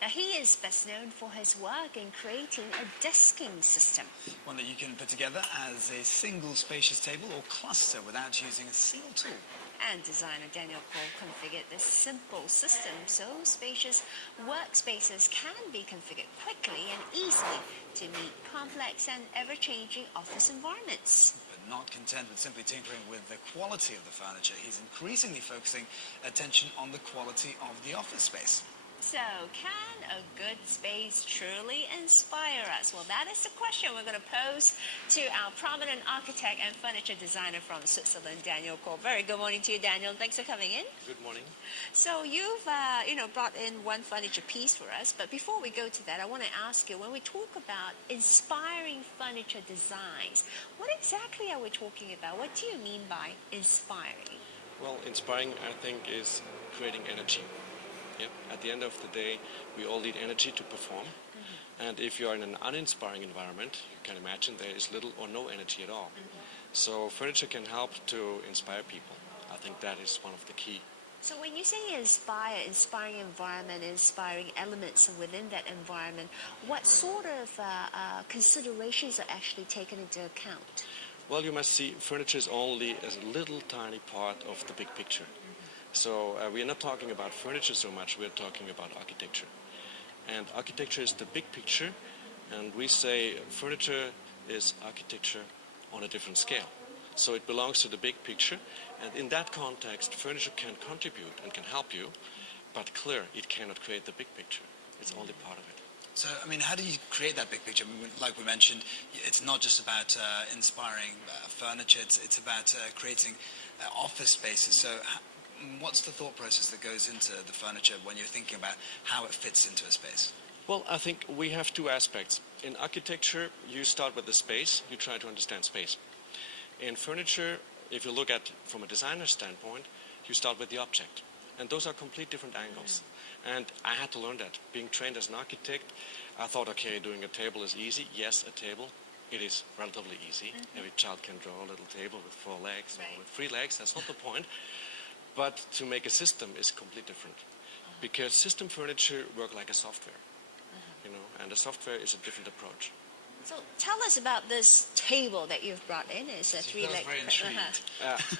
Now, he is best known for his work in creating a desking system. One that you can put together as a single spacious table or cluster without using a single tool. And designer Daniel Korb configured this simple system so spacious workspaces can be configured quickly and easily to meet complex and ever-changing office environments. But not content with simply tinkering with the quality of the furniture, he's increasingly focusing attention on the quality of the office space. So, can a good space truly inspire us? Well, that is the question we're going to pose to our prominent architect and furniture designer from Switzerland, Daniel Korb. Very good morning to you, Daniel. Thanks for coming in. Good morning. So, you've brought in one furniture piece for us, but before we go to that, I want to ask you, when we talk about inspiring furniture designs, what exactly are we talking about? What do you mean by inspiring? Well, inspiring, I think, is creating energy. Yep. At the end of the day, we all need energy to perform. And if you're in an uninspiring environment, you can imagine there is little or no energy at all. So furniture can help to inspire people. I think that is one of the key. So when you say inspiring environment, inspiring elements within that environment, what sort of considerations are actually taken into account? Well, you must see furniture is only a little tiny part of the big picture. So we are not talking about furniture so much, we're talking about architecture. And architecture is the big picture, and we say furniture is architecture on a different scale. So it belongs to the big picture, and in that context, furniture can contribute and can help you, but clear, it cannot create the big picture. It's only part of it. So, I mean, how do you create that big picture? I mean, like we mentioned, it's not just about inspiring furniture, it's about creating office spaces. So what's the thought process that goes into the furniture when you're thinking about how it fits into a space? Well, I think we have two aspects. In architecture, you start with the space, you try to understand space. In furniture, if you look at from a designer's standpoint, you start with the object. And those are complete different angles. And I had to learn that. Being trained as an architect, I thought, okay, doing a table is easy. Yes, a table, it is relatively easy. Every child can draw a little table with 4 legs or with 3 legs. That's not the point. But to make a system is completely different, because system furniture work like a software, and the software is a different approach. So tell us about this table that you've brought in. It's a 3-leg. Very intrigued.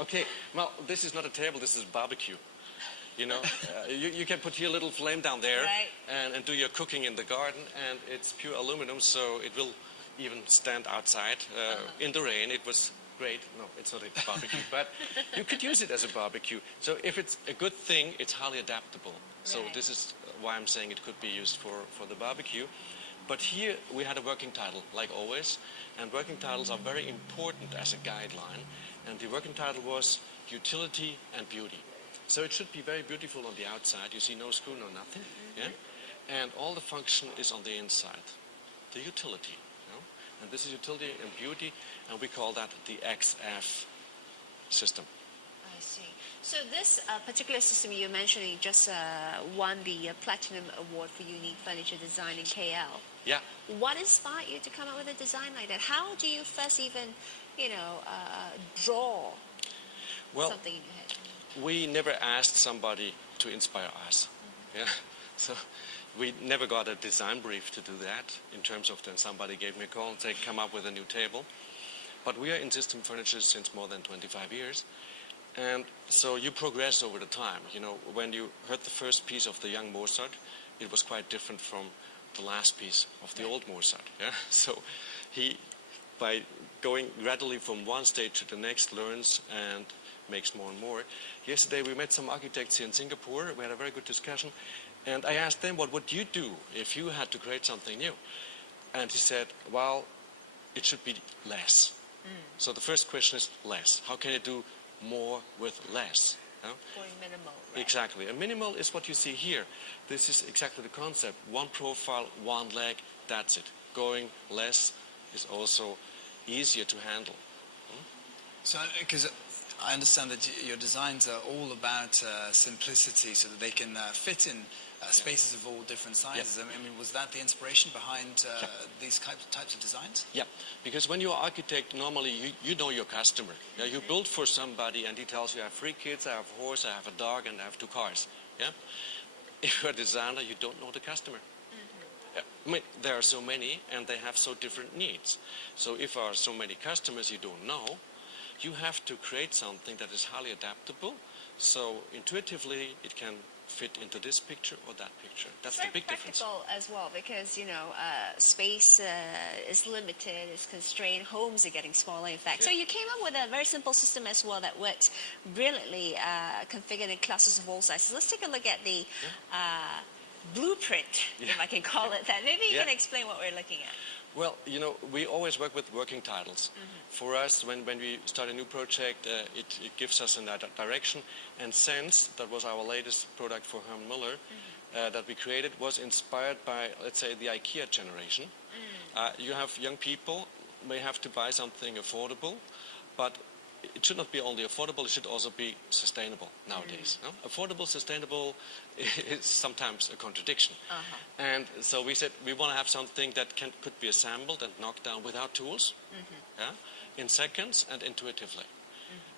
Okay, well, this is not a table. This is barbecue. You can put your little flame down there, right, and do your cooking in the garden, and it's pure aluminum, so it will even stand outside in the rain. It was great. No, it's not a barbecue, but you could use it as a barbecue. So if it's a good thing, it's highly adaptable. So this is why I'm saying it could be used for the barbecue. But here we had a working title, like always, and working titles are very important as a guideline. And the working title was utility and beauty. So it should be very beautiful on the outside. You see no screw, no nothing. Yeah? And all the function is on the inside, the utility. And this is utility and beauty, and we call that the XF system. I see. So this particular system you're mentioning just won the Platinum Award for Unique Furniture Design in KL. Yeah. What inspired you to come up with a design like that? How do you first even, draw something in your head? We never asked somebody to inspire us. Yeah. So we never got a design brief to do that, in terms of then somebody gave me a call and said, come up with a new table. But we are in system furniture since more than 25 years. And so you progress over the time. When you heard the first piece of the young Mozart, it was quite different from the last piece of the old Mozart. Yeah? So he, by going gradually from one stage to the next, learns and makes more and more. Yesterday we met some architects here in Singapore. We had a very good discussion. And I asked them, what would you do if you had to create something new? And he said, well, it should be less. So the first question is less. How can you do more with less? Going minimal, right? Exactly. And minimal is what you see here. This is exactly the concept. One profile, one leg, that's it. Going less is also easier to handle. So, because I understand that your designs are all about simplicity, so that they can fit in spaces of all different sizes. I mean, was that the inspiration behind these types of designs? Yeah, because when you're an architect, normally you know your customer. Yeah, you build for somebody and he tells you, I have 3 kids, I have a horse, I have a dog, and I have 2 cars. Yeah. if you're a designer, you don't know the customer. I mean, there are so many, and they have so different needs. So if there are so many customers you don't know, you have to create something that is highly adaptable. So intuitively, it can fit into this picture or that picture. That's the big difference. It's very practical as well because, space is limited, it's constrained, homes are getting smaller, in fact. So you came up with a very simple system as well that works brilliantly, configured in clusters of all sizes. Let's take a look at the blueprint, if I can call it that. Maybe you can explain what we're looking at. Well, we always work with working titles. For us, when we start a new project, it gives us in that direction. And Sense, that was our latest product for Herman Muller, that we created, was inspired by, let's say, the IKEA generation. You have young people, may have to buy something affordable, but it should not be only affordable, it should also be sustainable nowadays. No? Affordable, sustainable is sometimes a contradiction. And so we said we want to have something that could be assembled and knocked down without tools, in seconds and intuitively.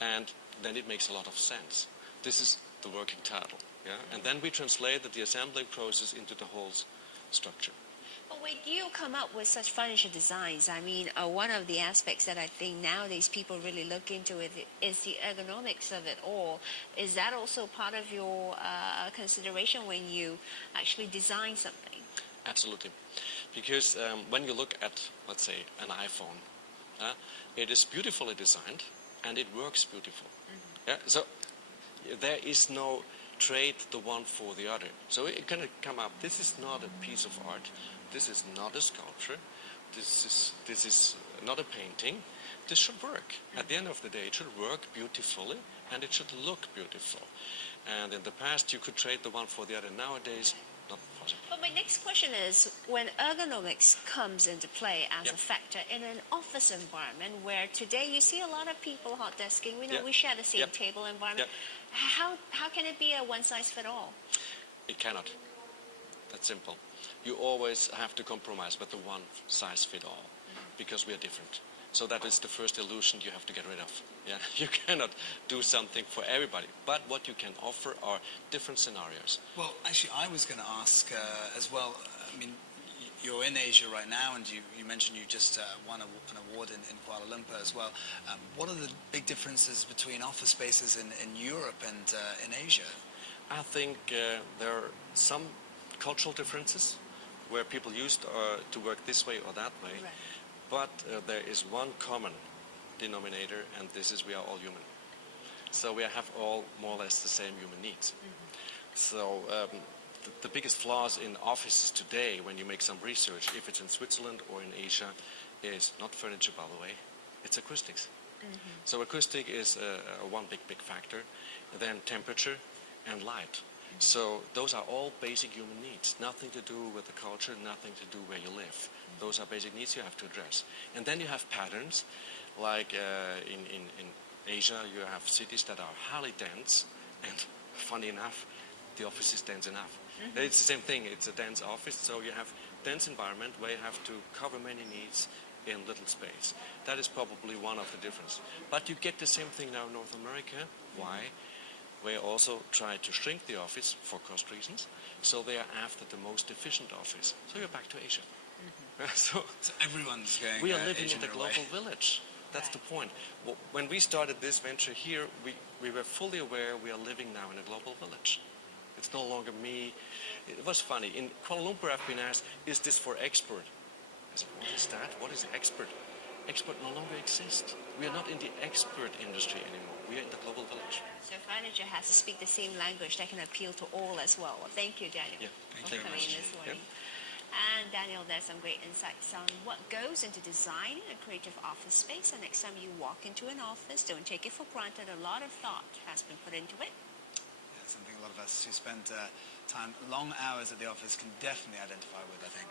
And then it makes a lot of sense. This is the working title. And then we translated the assembling process into the whole structure. But when you come up with such furniture designs, I mean, one of the aspects that I think nowadays people really look into it is the ergonomics of it all. Is that also part of your consideration when you actually design something? Absolutely. Because when you look at, let's say, an iPhone, it is beautifully designed and it works beautiful. So there is no trade the one for the other. So it can come up, this is not a piece of art. This is not a sculpture. This is not a painting. This should work. At the end of the day, it should work beautifully and it should look beautiful. And in the past, you could trade the one for the other. Nowadays, not possible. But my next question is, when ergonomics comes into play as a factor in an office environment where today you see a lot of people hot desking, we know we share the same table environment, how can it be a one-size-fits-all? It cannot. That's simple. You always have to compromise with the one-size-fits-all because we are different. So that is the first illusion you have to get rid of. You cannot do something for everybody. But what you can offer are different scenarios. Well, actually, I was going to ask as well, I mean, you're in Asia right now, and you mentioned you just won an award in Kuala Lumpur as well. What are the big differences between office spaces in Europe and in Asia? I think there are some cultural differences where people used to work this way or that way. But there is one common denominator, and this is we are all human. So we have all more or less the same human needs. So the biggest flaws in offices today, when you make some research, if it's in Switzerland or in Asia, is not furniture, by the way, it's acoustics. So acoustic is one big factor. Then temperature and light. So those are all basic human needs. Nothing to do with the culture, nothing to do where you live. Those are basic needs you have to address. And then you have patterns, like in Asia, you have cities that are highly dense, and funny enough, the office is dense enough. It's the same thing, it's a dense office, so you have dense environment where you have to cover many needs in little space. That is probably one of the differences. But you get the same thing now in North America. Why? We also try to shrink the office for cost reasons, so they are after the most efficient office. So you're back to Asia. So everyone's going. We are living Asian in the global village. That's the point. When we started this venture here, we were fully aware we are living now in a global village. It's no longer me. It was funny. In Kuala Lumpur, I've been asked, is this for expert? I said, what is that? What is expert? Expert no longer exists. We are not in the expert industry anymore. We are in the global village. So furniture has to speak the same language that can appeal to all as well. Well, thank you, Daniel, for coming in this morning. And Daniel, there's some great insights on what goes into designing a creative office space. And next time you walk into an office, don't take it for granted. A lot of thought has been put into it. Yeah, something a lot of us who spend long hours at the office can definitely identify with, I think.